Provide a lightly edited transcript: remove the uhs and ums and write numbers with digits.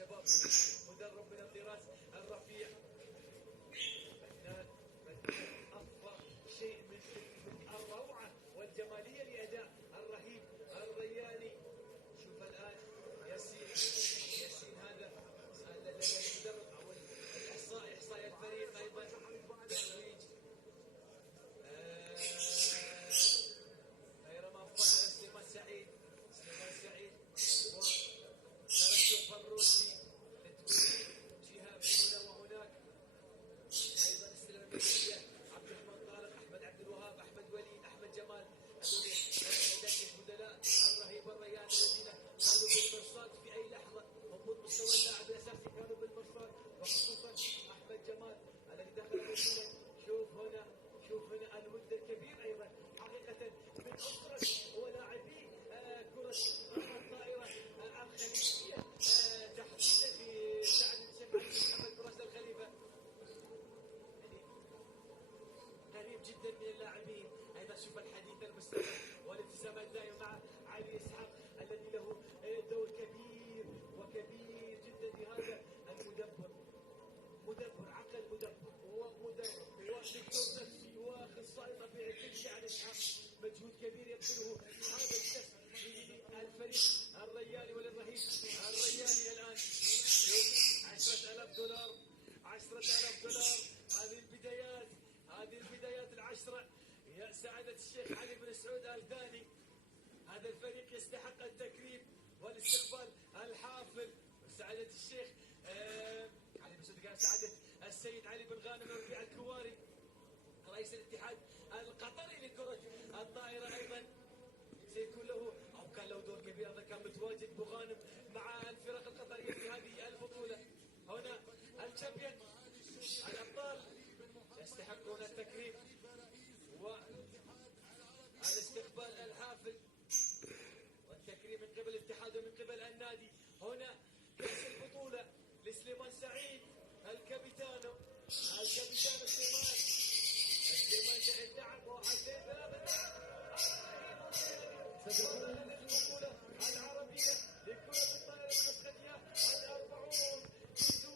شباب مدرب من الطراز الرفيع. أفضل شيء من الروعة والجمالية لأداء الرهيب الرياني. شوف الآن ياسين هذا المدرب أو إحصائي الفريق أيضا تتويج غير مفضل على سليمان سعيد وترشف الروسي تتويج جهة هنا وهناك. أيضا استلم الميدانية عبد الرحمن طارق، أحمد عبد الوهاب، أحمد وليد، أحمد جمال، هذول البدلاء الرهيب الريان الذين كانوا بالمرصاد في أي لحظة هبوط مستوى اللاعب الأساسي، كانوا بالمرصاد، وخصوصا أحمد جمال الذي دخل المدينة. شوف هنا الود الكبير أيضا حقيقة من أسرة ولاعبي كرة الطائرة الخليجية تحديدا في سعد الشيخ علي محمد بن راشد الخليفة. قريب جدا من اللاعبين. ايضا شوف الحديث المستمر والابتسامه الدائمه مع علي اسحاق الذي له دور كبير وكبير جدا في هذا المدبر. عقل مدبر ومدرب ودكتور نفسي واخصائي طبيعي كل شيء. علي اسحاق مجهود كبير يبذله هذا الشخص للفريق الرياني وللرهيب الرياني. الان شوف $10,000 هذه البدايات العشرة يا سعادة الشيخ علي بن سعود آل ثاني. هذا الفريق يستحق التكريم والاستقبال الحافل. سعادة الشيخ علي بن سعود، سعادة السيد علي بن غانم ربيع الكواري رئيس الاتحاد القطري لكرة الطائرة، أيضا سيكون له أو كان له دور كبير. هذا كان متواجد بغانم مع الفرق القطرية في هذه البطولة. هنا الشامبيون الأبطال يستحقون التكريم والاستقبال الحافل والتكريم من قبل الاتحاد ومن قبل النادي. هنا كأس البطولة لسليمان سعيد الكابيتانو سليمان سعيد. نعم، 1 2 3